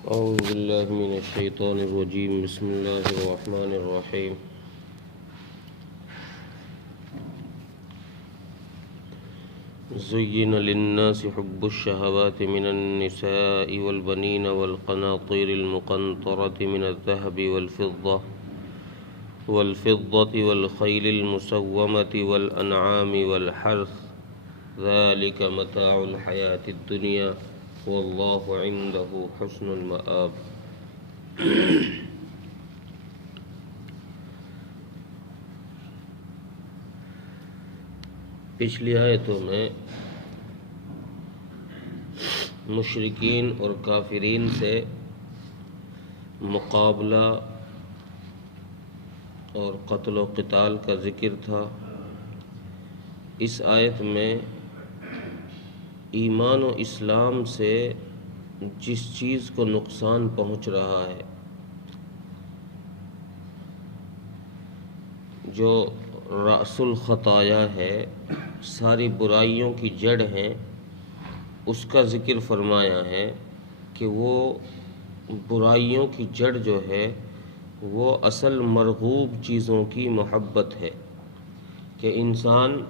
أعوذ بالله من الشيطان الرجيم. بسم الله الرحمن الرحيم. زين للناس حب الشهوات من النساء والبنين والقناطير المقنطرة من الذهب والفضة والخيل المسومة والأنعام والحرث ذلك متاع الحياة الدنيا والله عنده حسن المآب. پچھلی آیتوں میں مشرکین اور کافرین سے مقابلہ اور قتل و قتال کا ذکر تھا. اس آیت میں ایمان و اسلام سے جس چیز کو نقصان پہنچ رہا ہے، جو رأس الخطایا ہے، ساری برائیوں کی جڑ ہیں، اس کا ذکر فرمایا ہے کہ وہ برائیوں کی جڑ جو ہے وہ اصل مرغوب چیزوں کی محبت ہے. کہ انسان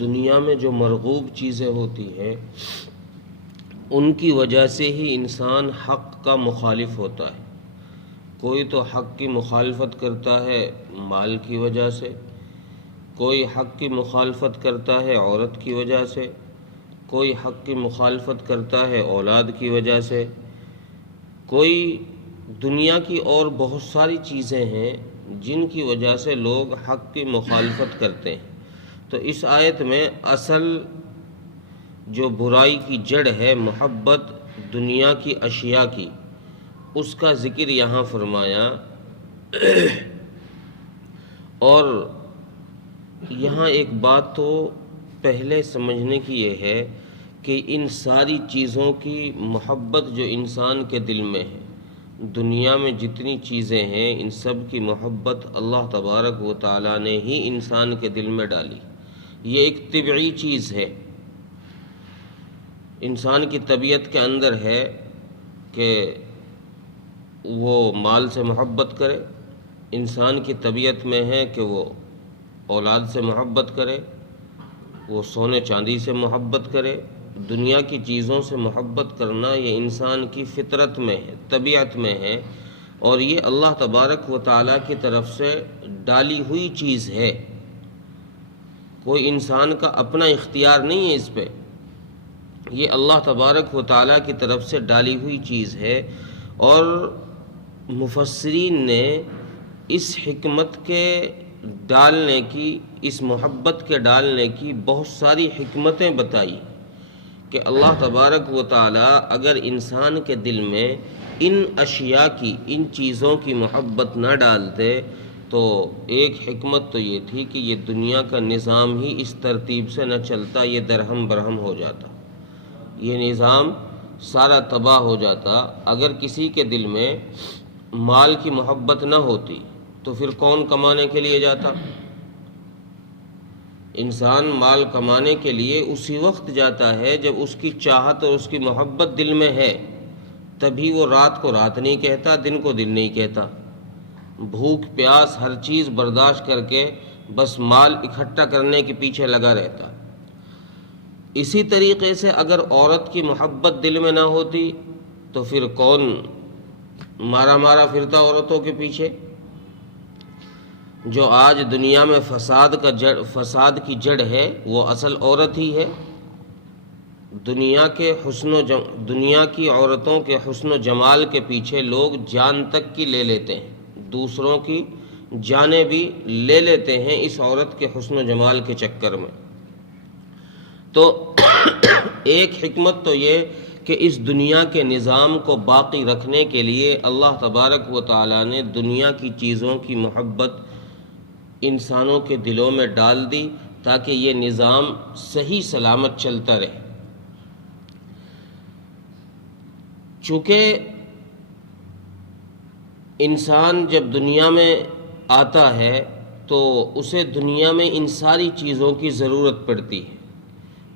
دنیا میں جو مرغوب چیزیں ہوتی ہیں ان کی وجہ سے ہی انسان حق کا مخالف ہوتا ہے. کوئی تو حق کی مخالفت کرتا ہے مال کی وجہ سے، کوئی حق کی مخالفت کرتا ہے عورت کی وجہ سے، کوئی حق کی مخالفت کرتا ہے اولاد کی وجہ سے، کوئی دنیا کی اور بہت ساری چیزیں ہیں جن کی وجہ سے لوگ حق کی مخالفت کرتے ہیں. تو اس آیت میں اصل جو برائی کی جڑ ہے محبت دنیا کی اشیاء کی، اس کا ذکر یہاں فرمایا. اور یہاں ایک بات تو پہلے سمجھنے کی یہ ہے کہ ان ساری چیزوں کی محبت جو انسان کے دل میں ہے، دنیا میں جتنی چیزیں ہیں ان سب کی محبت اللہ تبارک و تعالیٰ نے ہی انسان کے دل میں ڈالی. یہ ایک طبعی چیز ہے، انسان کی طبیعت کے اندر ہے کہ وہ مال سے محبت کرے، انسان کی طبیعت میں ہے کہ وہ اولاد سے محبت کرے، وہ سونے چاندی سے محبت کرے. دنیا کی چیزوں سے محبت کرنا یہ انسان کی فطرت میں ہے، طبیعت میں ہے، اور یہ اللہ تبارک و تعالیٰ کی طرف سے ڈالی ہوئی چیز ہے. کوئی انسان کا اپنا اختیار نہیں ہے اس پہ، یہ اللہ تبارک و تعالیٰ کی طرف سے ڈالی ہوئی چیز ہے. اور مفسرین نے اس حکمت کے ڈالنے کی، اس محبت کے ڈالنے کی بہت ساری حکمتیں بتائی کہ اللہ تبارک و تعالیٰ اگر انسان کے دل میں ان اشیاء کی، ان چیزوں کی محبت نہ ڈالتے تو ایک حکمت تو یہ تھی کہ یہ دنیا کا نظام ہی اس ترتیب سے نہ چلتا، یہ درہم برہم ہو جاتا، یہ نظام سارا تباہ ہو جاتا. اگر کسی کے دل میں مال کی محبت نہ ہوتی تو پھر کون کمانے کے لیے جاتا؟ انسان مال کمانے کے لیے اسی وقت جاتا ہے جب اس کی چاہت اور اس کی محبت دل میں ہے، تبھی وہ رات کو رات نہیں کہتا، دن کو دن نہیں کہتا، بھوک پیاس ہر چیز برداشت کر کے بس مال اکٹھا کرنے کے پیچھے لگا رہتا. اسی طریقے سے اگر عورت کی محبت دل میں نہ ہوتی تو پھر کون مارا مارا پھرتا عورتوں کے پیچھے؟ جو آج دنیا میں فساد کی جڑ ہے وہ اصل عورت ہی ہے. دنیا کی عورتوں کے حسن و جمال کے پیچھے لوگ جان تک کی لے لیتے ہیں، دوسروں کی جانیں بھی لے لیتے ہیں اس عورت کے حسن و جمال کے چکر میں. تو ایک حکمت تو یہ کہ اس دنیا کے نظام کو باقی رکھنے کے لیے اللہ تبارک و تعالیٰ نے دنیا کی چیزوں کی محبت انسانوں کے دلوں میں ڈال دی تاکہ یہ نظام صحیح سلامت چلتا رہے. چونکہ انسان جب دنیا میں آتا ہے تو اسے دنیا میں ان ساری چیزوں کی ضرورت پڑتی ہے.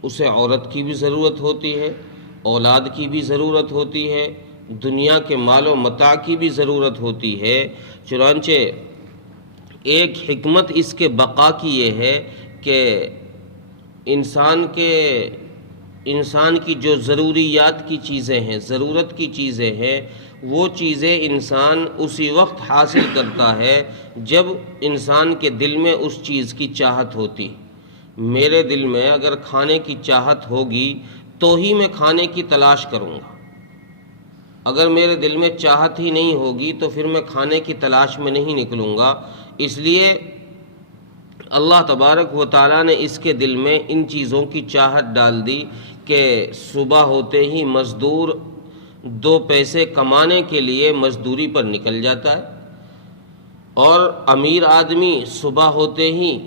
اسے عورت کی بھی ضرورت ہوتی ہے، اولاد کی بھی ضرورت ہوتی ہے، دنیا کے مال و متاع کی بھی ضرورت ہوتی ہے۔ چنانچہ ایک حکمت اس کے بقا کی یہ ہے کہ انسان کی جو ضروریات کی چیزیں ہیں، ضرورت کی چیزیں ہیں، وہ چیزیں انسان اسی وقت حاصل کرتا ہے جب انسان کے دل میں اس چیز کی چاہت ہوتی۔ میرے دل میں اگر کھانے کی چاہت ہوگی تو ہی میں کھانے کی تلاش کروں گا، اگر میرے دل میں چاہت ہی نہیں ہوگی تو پھر میں کھانے کی تلاش میں نہیں نکلوں گا۔ اس لیے اللہ تبارک و تعالیٰ نے اس کے دل میں ان چیزوں کی چاہت ڈال دی کہ صبح ہوتے ہی مزدور 2 پیسے کمانے کے لیے مزدوری پر نکل جاتا ہے، اور امیر آدمی صبح ہوتے ہی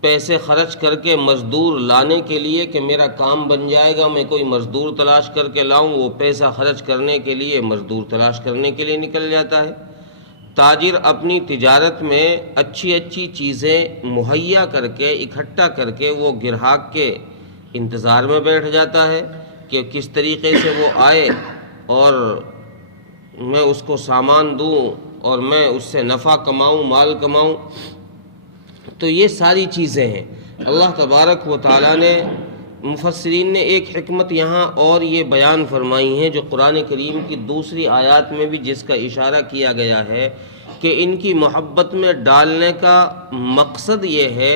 پیسے خرچ کر کے مزدور لانے کے لیے کہ میرا کام بن جائے گا، میں کوئی مزدور تلاش کر کے لاؤں، وہ پیسہ خرچ کرنے کے لیے مزدور تلاش کرنے کے لیے نکل جاتا ہے۔ تاجر اپنی تجارت میں اچھی اچھی چیزیں مہیا کر کے اکٹھا کر کے وہ گراہک کے انتظار میں بیٹھ جاتا ہے کہ کس طریقے سے وہ آئے اور میں اس کو سامان دوں اور میں اس سے نفع کماؤں، مال کماؤں۔ تو یہ ساری چیزیں ہیں۔ اللہ تبارک و تعالیٰ نے، مفسرین نے ایک حکمت یہاں اور یہ بیان فرمائی ہے جو قرآن کریم کی دوسری آیات میں بھی جس کا اشارہ کیا گیا ہے کہ ان کی محبت میں ڈالنے کا مقصد یہ ہے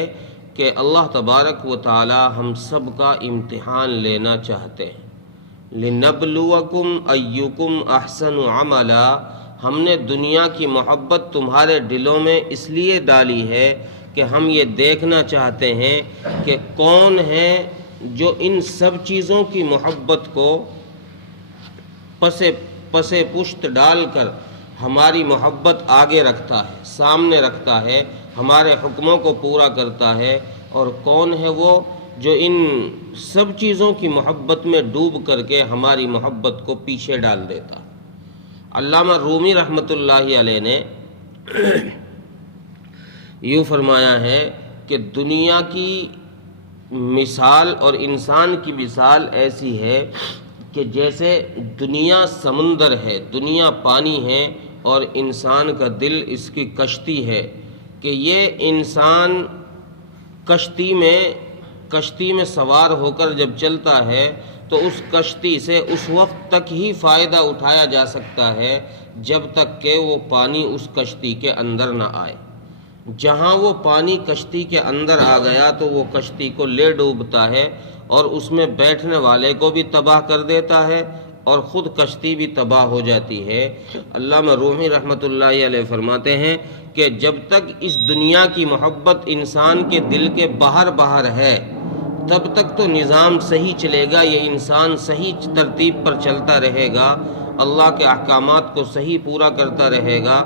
کہ اللہ تبارک و تعالیٰ ہم سب کا امتحان لینا چاہتے ہیں۔ لِنَبْلُوَكُمْ أَيُّكُمْ أَحْسَنُ عَمَلًا، ہم نے دنیا کی محبت تمہارے دلوں میں اس لیے ڈالی ہے کہ ہم یہ دیکھنا چاہتے ہیں کہ کون ہے جو ان سب چیزوں کی محبت کو پس پشت ڈال کر ہماری محبت آگے رکھتا ہے، سامنے رکھتا ہے، ہمارے حکموں کو پورا کرتا ہے، اور کون ہے وہ جو ان سب چیزوں کی محبت میں ڈوب کر کے ہماری محبت کو پیچھے ڈال دیتا۔ علامہ رومی رحمۃ اللہ علیہ نے یوں فرمایا ہے کہ دنیا کی مثال اور انسان کی مثال ایسی ہے کہ جیسے دنیا سمندر ہے، دنیا پانی ہے، اور انسان کا دل اس کی کشتی ہے، کہ یہ انسان کشتی میں سوار ہو کر جب چلتا ہے تو اس کشتی سے اس وقت تک ہی فائدہ اٹھایا جا سکتا ہے جب تک کہ وہ پانی اس کشتی کے اندر نہ آئے۔ جہاں وہ پانی کشتی کے اندر آ گیا تو وہ کشتی کو لے ڈوبتا ہے اور اس میں بیٹھنے والے کو بھی تباہ کر دیتا ہے اور خود کشتی بھی تباہ ہو جاتی ہے۔ علامہ رومی رحمۃ اللہ علیہ فرماتے ہیں کہ جب تک اس دنیا کی محبت انسان کے دل کے باہر ہے تب تک تو نظام صحیح چلے گا، یہ انسان صحیح ترتیب پر چلتا رہے گا، اللہ کے احکامات کو صحیح پورا کرتا رہے گا۔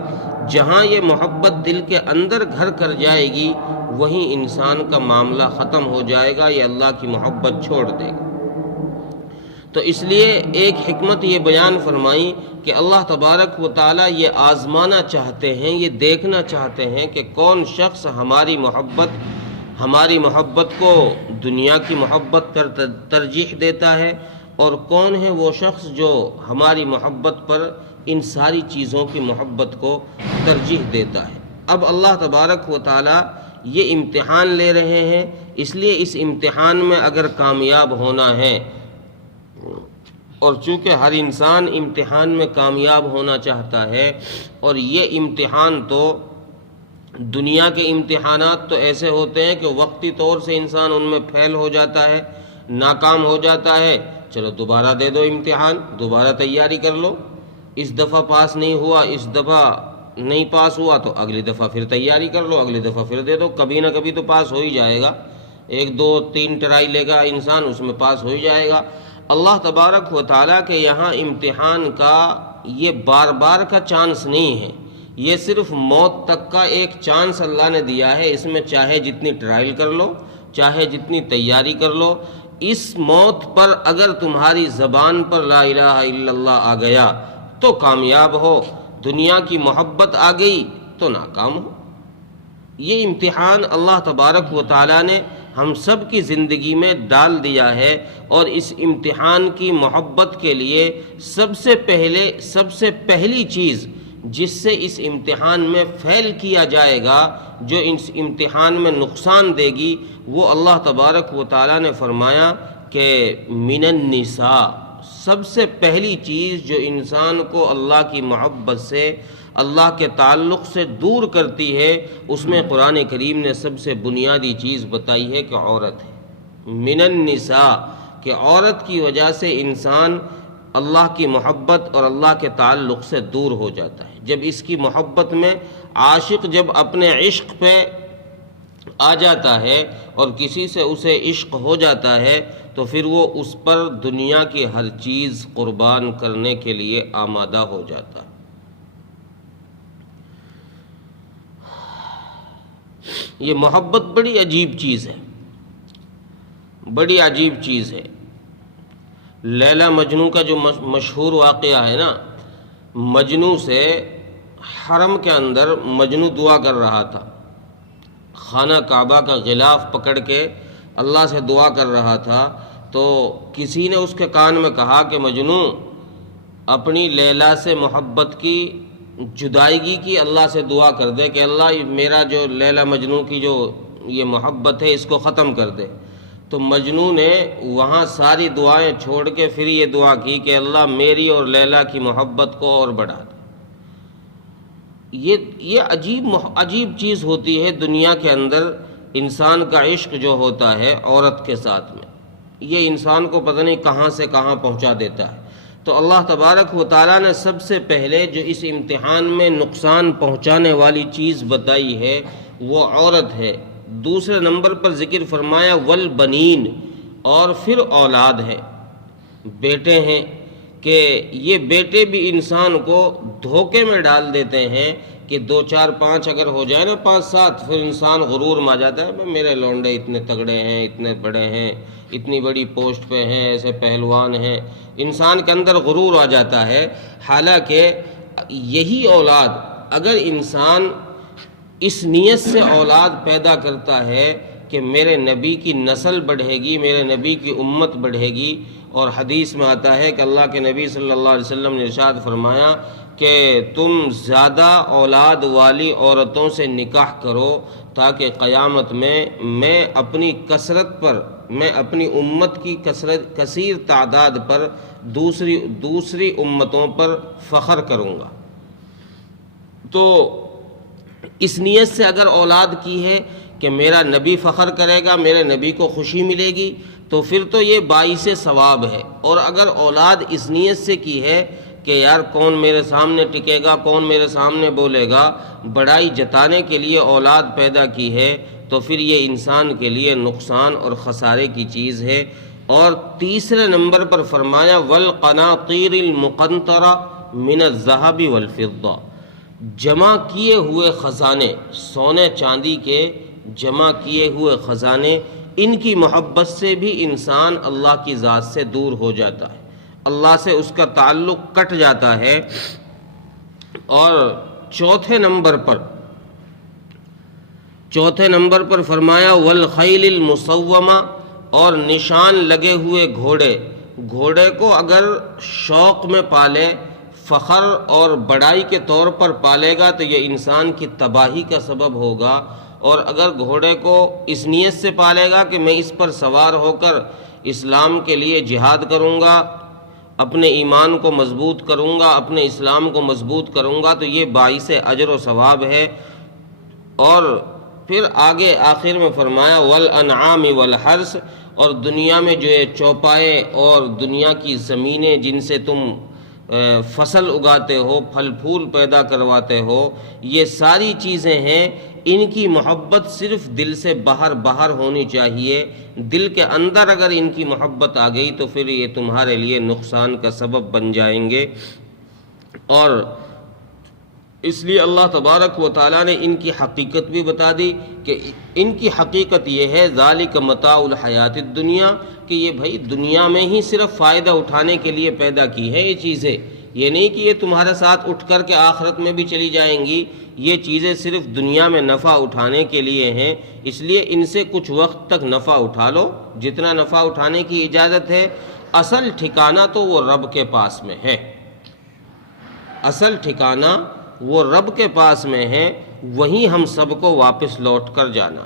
جہاں یہ محبت دل کے اندر گھر کر جائے گی وہیں انسان کا معاملہ ختم ہو جائے گا، یہ اللہ کی محبت چھوڑ دے گا۔ تو اس لیے ایک حکمت یہ بیان فرمائی کہ اللہ تبارک و تعالیٰ یہ آزمانا چاہتے ہیں، یہ دیکھنا چاہتے ہیں کہ کون شخص ہماری محبت کو دنیا کی محبت پر ترجیح دیتا ہے، اور کون ہے وہ شخص جو ہماری محبت پر ان ساری چیزوں کی محبت کو ترجیح دیتا ہے۔ اب اللہ تبارک و تعالیٰ یہ امتحان لے رہے ہیں، اس لیے اس امتحان میں اگر کامیاب ہونا ہے، اور چونکہ ہر انسان امتحان میں کامیاب ہونا چاہتا ہے، اور یہ امتحان تو دنیا کے امتحانات تو ایسے ہوتے ہیں کہ وقتی طور سے انسان ان میں فیل ہو جاتا ہے، ناکام ہو جاتا ہے، چلو دوبارہ دے دو امتحان، دوبارہ تیاری کر لو، اس دفعہ پاس نہیں ہوا، اس دفعہ نہیں پاس ہوا تو اگلی دفعہ پھر تیاری کر لو، اگلی دفعہ پھر دے دو، کبھی نہ کبھی تو پاس ہو ہی جائے گا، 1 2 3 ٹرائی لے گا انسان، اس میں پاس ہو ہی جائے گا۔ اللہ تبارک و تعالیٰ کے یہاں امتحان کا یہ بار بار کا چانس نہیں ہے، یہ صرف موت تک کا ایک چانس اللہ نے دیا ہے، اس میں چاہے جتنی ٹرائل کر لو، چاہے جتنی تیاری کر لو، اس موت پر اگر تمہاری زبان پر لا الہ الا اللہ آ گیا تو کامیاب ہو، دنیا کی محبت آ گئی تو ناکام ہو۔ یہ امتحان اللہ تبارک و تعالیٰ نے ہم سب کی زندگی میں ڈال دیا ہے، اور اس امتحان کی محبت کے لیے سب سے پہلی چیز جس سے اس امتحان میں فیل کیا جائے گا، جو اس امتحان میں نقصان دے گی، وہ اللہ تبارک و تعالیٰ نے فرمایا کہ من النساء، سب سے پہلی چیز جو انسان کو اللہ کی محبت سے، اللہ کے تعلق سے دور کرتی ہے، اس میں قرآن کریم نے سب سے بنیادی چیز بتائی ہے کہ عورت ہے۔ من النساء، کہ عورت کی وجہ سے انسان اللہ کی محبت اور اللہ کے تعلق سے دور ہو جاتا ہے۔ جب اس کی محبت میں عاشق جب اپنے عشق پہ آ جاتا ہے اور کسی سے اسے عشق ہو جاتا ہے، تو پھر وہ اس پر دنیا کی ہر چیز قربان کرنے کے لیے آمادہ ہو جاتا ہے۔ یہ محبت بڑی عجیب چیز ہے، بڑی عجیب چیز ہے۔ لیلا مجنوں کا جو مشہور واقعہ ہے نا، مجنوں سے حرم کے اندر مجنوں دعا کر رہا تھا، خانہ کعبہ کا غلاف پکڑ کے اللہ سے دعا کر رہا تھا، تو کسی نے اس کے کان میں کہا کہ مجنوں اپنی لیلا سے محبت کی، جدائیگی کی اللہ سے دعا کر دے کہ اللہ میرا جو لیلا مجنوں کی جو یہ محبت ہے اس کو ختم کر دے۔ تو مجنوں نے وہاں ساری دعائیں چھوڑ کے پھر یہ دعا کی کہ اللہ میری اور لیلا کی محبت کو اور بڑھا دے۔ یہ عجیب چیز ہوتی ہے دنیا کے اندر، انسان کا عشق جو ہوتا ہے عورت کے ساتھ میں، یہ انسان کو پتہ نہیں کہاں سے کہاں پہنچا دیتا ہے۔ تو اللہ تبارک و تعالیٰ نے سب سے پہلے جو اس امتحان میں نقصان پہنچانے والی چیز بتائی ہے وہ عورت ہے۔ دوسرے نمبر پر ذکر فرمایا والبنین، اور پھر اولاد ہے، بیٹے ہیں، کہ یہ بیٹے بھی انسان کو دھوکے میں ڈال دیتے ہیں کہ 2 4 5 اگر ہو جائے نا 5 7، پھر انسان غرور میں آ جاتا ہے، میرے لونڈے اتنے تگڑے ہیں، اتنے بڑے ہیں، اتنی بڑی پوسٹ پہ ہیں، ایسے پہلوان ہیں، انسان کے اندر غرور آ جاتا ہے۔ حالانکہ یہی اولاد اگر انسان اس نیت سے اولاد پیدا کرتا ہے کہ میرے نبی کی نسل بڑھے گی، میرے نبی کی امت بڑھے گی، اور حدیث میں آتا ہے کہ اللہ کے نبی صلی اللہ علیہ وسلم نے ارشاد فرمایا کہ تم زیادہ اولاد والی عورتوں سے نکاح کرو تاکہ قیامت میں اپنی کثرت پر، میں اپنی امت کی کثیر تعداد پر دوسری امتوں پر فخر کروں گا۔ تو اس نیت سے اگر اولاد کی ہے کہ میرا نبی فخر کرے گا، میرے نبی کو خوشی ملے گی، تو پھر تو یہ باعث ثواب ہے۔ اور اگر اولاد اس نیت سے کی ہے کہ یار کون میرے سامنے ٹکے گا، کون میرے سامنے بولے گا، بڑائی جتانے کے لیے اولاد پیدا کی ہے، تو پھر یہ انسان کے لیے نقصان اور خسارے کی چیز ہے۔ اور تیسرے نمبر پر فرمایا والقناطیر المقنطرہ من الذهب والفضہ، جمع کیے ہوئے خزانے، سونے چاندی کے جمع کیے ہوئے خزانے، ان کی محبت سے بھی انسان اللہ کی ذات سے دور ہو جاتا ہے، اللہ سے اس کا تعلق کٹ جاتا ہے۔ اور چوتھے نمبر پر فرمایا والخیل المسومہ، اور نشان لگے ہوئے گھوڑے کو اگر شوق میں پالے، فخر اور بڑائی کے طور پر پالے گا تو یہ انسان کی تباہی کا سبب ہوگا۔ اور اگر گھوڑے کو اس نیت سے پالے گا کہ میں اس پر سوار ہو کر اسلام کے لیے جہاد کروں گا، اپنے ایمان کو مضبوط کروں گا، اپنے اسلام کو مضبوط کروں گا، تو یہ باعث اجر و ثواب ہے۔ اور پھر آگے آخر میں فرمایا والانعام والحرث، اور دنیا میں جو یہ چوپائے اور دنیا کی زمینیں جن سے تم فصل اگاتے ہو، پھل پھول پیدا کرواتے ہو، یہ ساری چیزیں ہیں، ان کی محبت صرف دل سے باہر ہونی چاہیے۔ دل کے اندر اگر ان کی محبت آ گئی تو پھر یہ تمہارے لیے نقصان کا سبب بن جائیں گے۔ اور اس لیے اللہ تبارک و تعالیٰ نے ان کی حقیقت بھی بتا دی کہ ان کی حقیقت یہ ہے ذالک متاع الحیات الدنیا، کہ یہ بھائی دنیا میں ہی صرف فائدہ اٹھانے کے لیے پیدا کی ہے یہ چیزیں، یہ نہیں کہ یہ تمہارے ساتھ اٹھ کر کے آخرت میں بھی چلی جائیں گی، یہ چیزیں صرف دنیا میں نفع اٹھانے کے لیے ہیں، اس لیے ان سے کچھ وقت تک نفع اٹھا لو جتنا نفع اٹھانے کی اجازت ہے۔ اصل ٹھکانہ تو وہ رب کے پاس میں ہے، اصل ٹھکانہ وہ رب کے پاس میں ہے، وہیں ہم سب کو واپس لوٹ کر جانا۔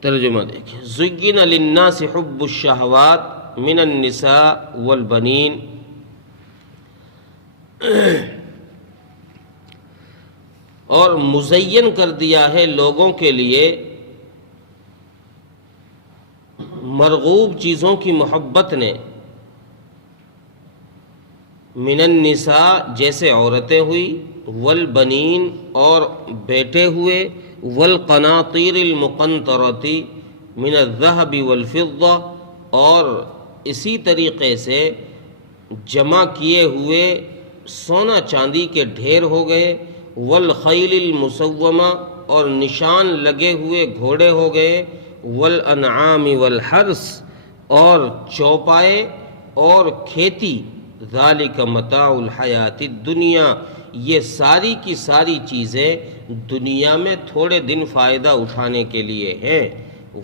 ترجمہ دیکھیں، زُيِّنَ لِلنَّاسِ حُبُّ الشَّهَوَاتِ مِنَ النِّسَاءِ وَالْبَنِينَ، اور مزین کر دیا ہے لوگوں کے لیے مرغوب چیزوں کی محبت نے، من النساء جیسے عورتیں ہوئی، والبنین اور بیٹے ہوئے، والقناطیر المقنطرۃ من الذهب والفضہ اور اسی طریقے سے جمع کیے ہوئے سونا چاندی کے ڈھیر ہو گئے، والخیل المسومہ اور نشان لگے ہوئے گھوڑے ہو گئے، والانعام والحرث اور چوپائے اور کھیتی، ذالک متاع الحیات الدنیا یہ ساری کی ساری چیزیں دنیا میں تھوڑے دن فائدہ اٹھانے کے لیے ہیں،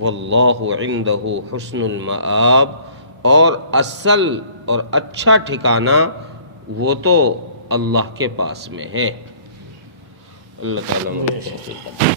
واللہ عندہ حسن المآب اور اصل اور اچھا ٹھکانہ وہ تو اللہ کے پاس میں ہے۔ اللہ تعالیٰ